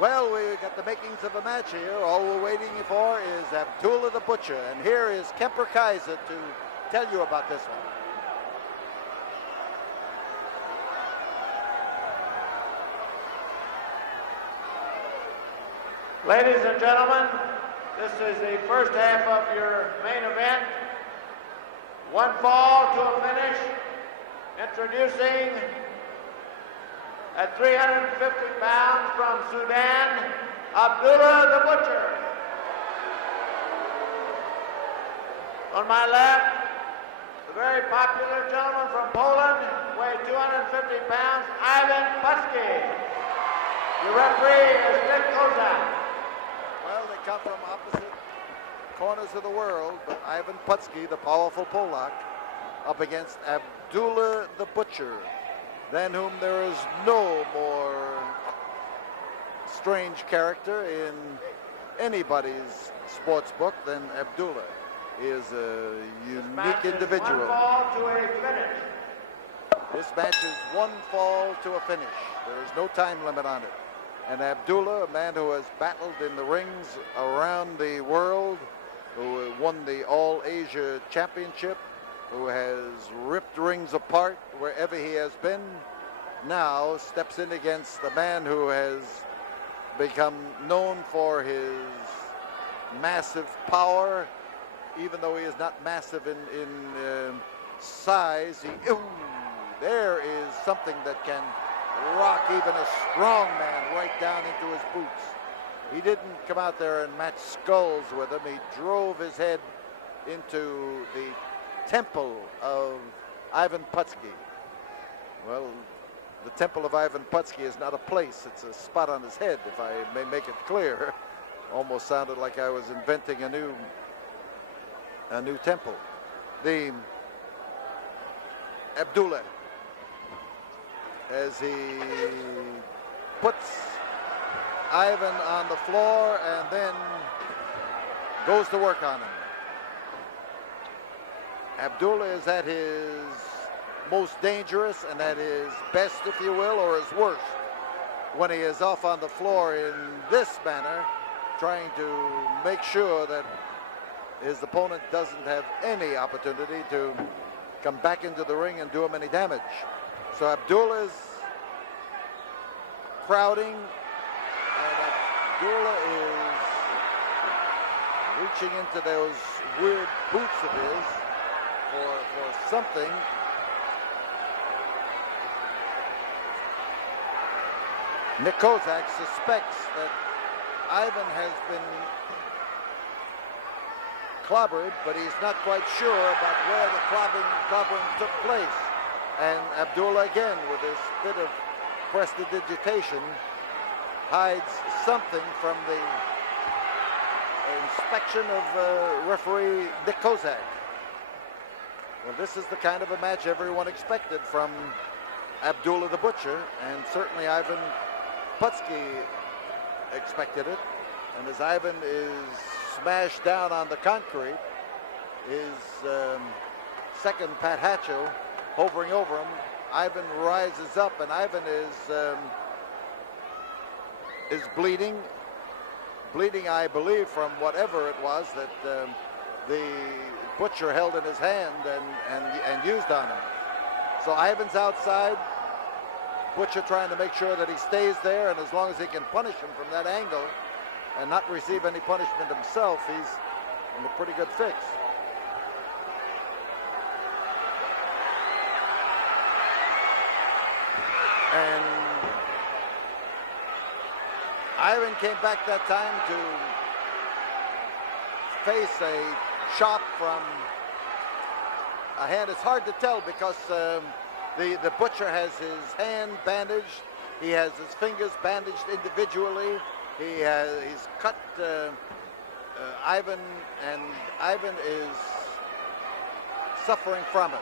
Well, we got the makings of a match here. All we're waiting for is Abdullah the Butcher. And here is Kemper Kaiser to tell you about this one. Ladies and gentlemen, this is the first half of your main event. One fall to a finish. Introducing at 350 pounds from Sudan, Abdullah the Butcher. On my left, the very popular gentleman from Poland, weighing 250 pounds, Ivan Putski. The referee is Nick Kozak. Well, they come from opposite corners of the world, but Ivan Putski, the powerful Polak, up against Abdullah the Butcher, than whom there is no more strange character in anybody's sports book than Abdullah. He is a unique individual. One fall to a finish. This match is one fall to a finish. There is no time limit on it. And Abdullah, a man who has battled in the rings around the world, who won the All Asia Championship, who has ripped rings apart wherever he has been, now steps in against the man who has become known for his massive power, even though he is not massive in size. There is something that can rock even a strong man right down into his boots. He didn't come out there and match skulls with him. He drove his head into the temple of Ivan Putski. Well, the temple of Ivan Putski is not a place. It's a spot on his head, if I may make it clear. Almost sounded like I was inventing a new temple. The Abdullah, as he puts Ivan on the floor and then goes to work on him. Abdullah is at his most dangerous and at his best, if you will, or his worst, when he is off on the floor in this manner, trying to make sure that his opponent doesn't have any opportunity to come back into the ring and do him any damage. So Abdullah is crowding, and Abdullah is reaching into those weird boots of his for something. Nick Kozak suspects that Ivan has been clobbered, but he's not quite sure about where the clobbering took place. And Abdullah, again, with this bit of prestidigitation, hides something from the inspection of referee Nick Kozak. Well, this is the kind of a match everyone expected from Abdullah the Butcher, and certainly Ivan Putski expected it. And as Ivan is smashed down on the concrete, his second Pat Hatchell hovering over him, Ivan rises up, and Ivan is bleeding, I believe, from whatever it was that the Butcher held in his hand and used on him. So Ivan's outside, Butcher trying to make sure that he stays there, and as long as he can punish him from that angle and not receive any punishment himself, he's in a pretty good fix. And Ivan came back that time to face a chop from a hand. It's hard to tell because the Butcher has his hand bandaged. He has his fingers bandaged individually. He's cut Ivan, and Ivan is suffering from it.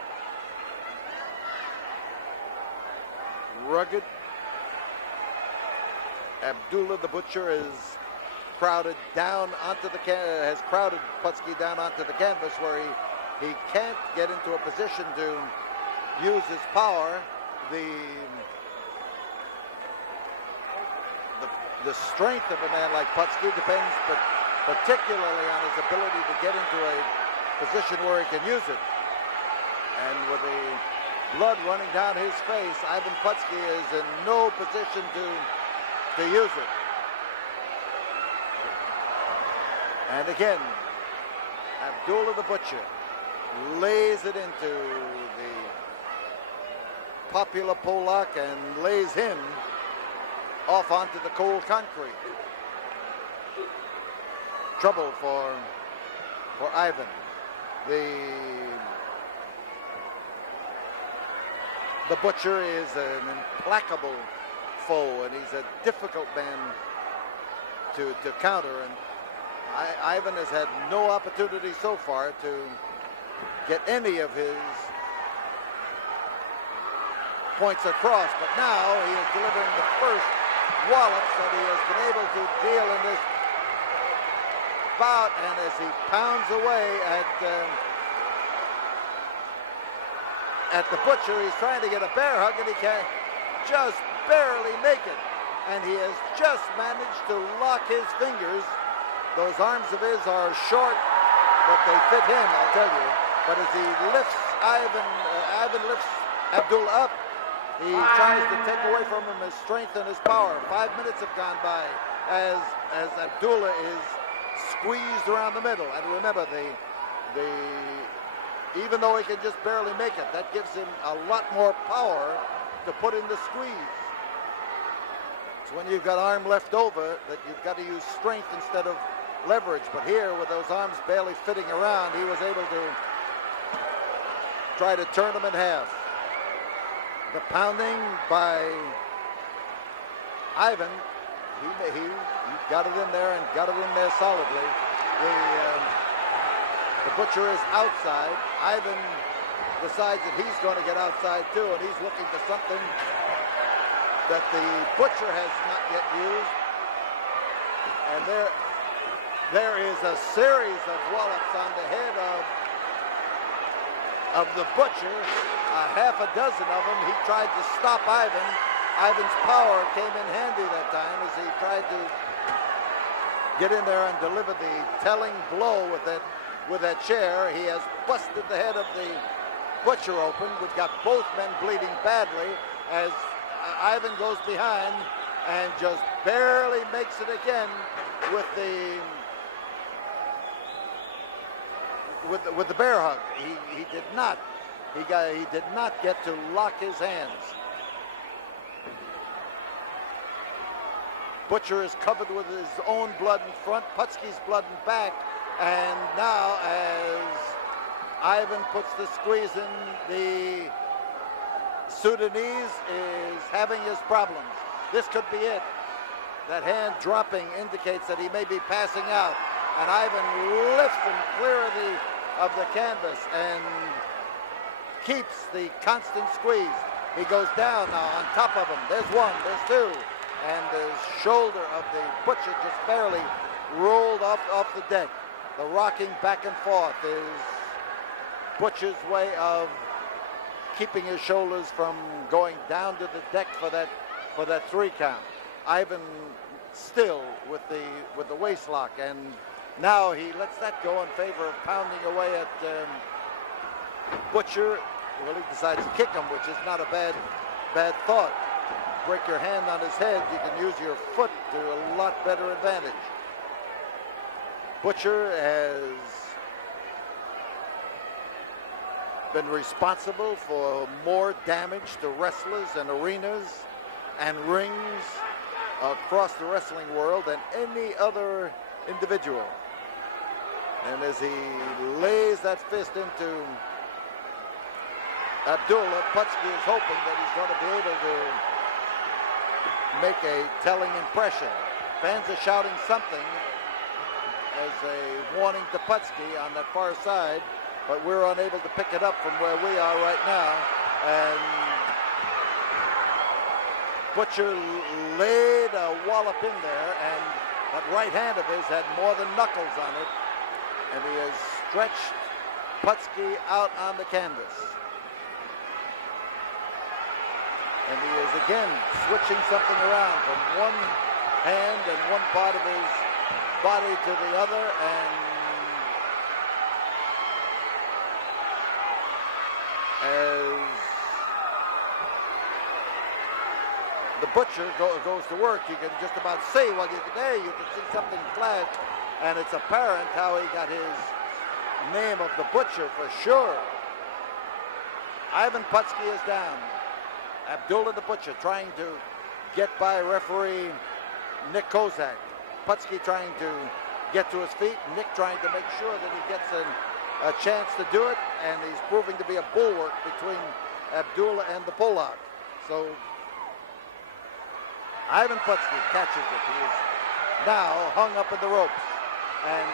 Rugged. Abdullah the Butcher is crowded down onto the has crowded Putski down onto the canvas, where he can't get into a position to use his the strength of a man like Putski depends particularly on his ability to get into a position where he can use it. And with the blood running down his face, Ivan Putski is in no position to use it. And again, Abdullah the Butcher lays it into the popular Polak and lays him off onto the cold concrete. Trouble for Ivan. The Butcher is an implacable foe, and he's a difficult man to counter. And Ivan has had no opportunity so far to get any of his points across, but now he is delivering the first wallops that he has been able to deal in this bout. And as he pounds away at the Butcher, he's trying to get a bear hug, and he can just barely make it. And he has just managed to lock his fingers. Those arms of his are short, but they fit him, I'll tell you. But as he lifts Ivan lifts Abdullah up, he tries to take away from him his strength and his power. 5 minutes have gone by as Abdullah is squeezed around the middle. And remember, even though he can just barely make it, that gives him a lot more power to put in the squeeze. It's when you've got arm left over that you've got to use strength instead of leverage. But here, with those arms barely fitting around, he was able to try to turn him in half. The pounding by Ivan, he got it in there and got it in there solidly. The Butcher is outside. Ivan decides that he's going to get outside too, and he's looking for something that the Butcher has not yet used. And there is a series of wallops on the head of the Butcher, half a dozen of them. He tried to stop Ivan. Ivan's power came in handy that time as he tried to get in there and deliver the telling blow with that chair. He has busted the head of the Butcher open. We've got both men bleeding badly as Ivan goes behind and just barely makes it again with the bear hug. He did not get to lock his hands. Butcher is covered with his own blood in front, Putski's blood in back, and now as Ivan puts the squeeze in, the Sudanese is having his problems. This could be it. That hand dropping indicates that he may be passing out, and Ivan lifts him clear of the canvas and keeps the constant squeeze. He goes down now on top of him. There's one, there's two. And the shoulder of the Butcher just barely rolled off the deck. The rocking back and forth is Butcher's way of keeping his shoulders from going down to the deck for that 3 count. Ivan still with the waist lock, and now he lets that go in favor of pounding away at Butcher. Well, he decides to kick him, which is not a bad thought. Break your hand on his head, you can use your foot to a lot better advantage. Butcher has been responsible for more damage to wrestlers and arenas and rings across the wrestling world than any other individual. And as he lays that fist into Abdullah, Putski is hoping that he's going to be able to make a telling impression. Fans are shouting something as a warning to Putski on that far side, but we're unable to pick it up from where we are right now. And Butcher laid a wallop in there, and that right hand of his had more than knuckles on it, and he has stretched Putski out on the canvas. And he is again switching something around from one hand and one part of his body to the other, and as the butcher goes to work, you can just about see, well, you can see something flash, and it's apparent how he got his name of the butcher for sure. Ivan Putski is down. Abdullah the butcher trying to get by referee Nick Kozak. Putski trying to get to his feet. Nick trying to make sure that he gets a chance to do it, and he's proving to be a bulwark between Abdullah and the Polak. So Ivan Putski catches it. He is now hung up in the ropes, and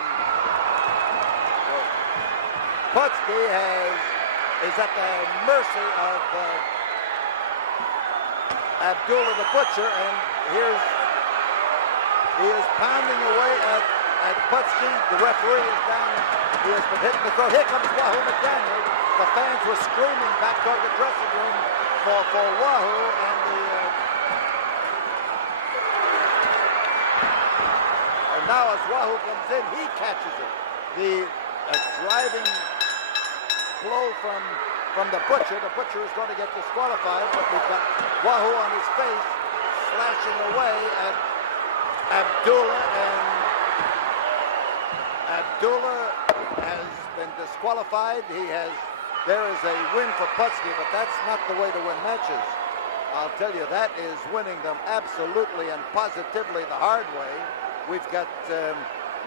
Putski is at the mercy of Abdullah the butcher, and he is pounding away at Putski. The referee is down. He has been hit in the throat. Here comes Wahoo McDaniel. The fans were screaming back toward the dressing room for Wahoo, and now as Wahoo comes in, he catches it. The driving blow from the butcher. The butcher is going to get disqualified, but we've got Wahoo on his face, slashing away at Abdullah, and Abdullah has been disqualified. There is a win for Putski, but that's not the way to win matches. I'll tell you, that is winning them absolutely and positively the hard way. We've got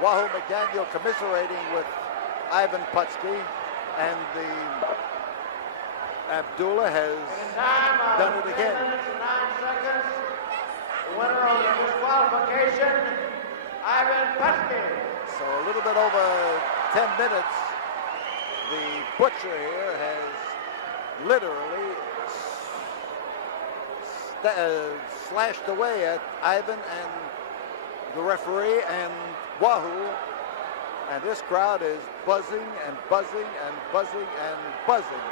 Wahoo McDaniel commiserating with Ivan Putski, and Abdullah has done it again. 10 minutes and 9 seconds. The winner of the disqualification, Ivan Putski. So a little bit over 10 minutes. The butcher here has literally slashed away at Ivan and the referee and Wahoo. And this crowd is buzzing and buzzing and buzzing and buzzing.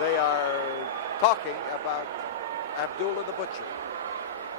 They are talking about Abdullah the butcher.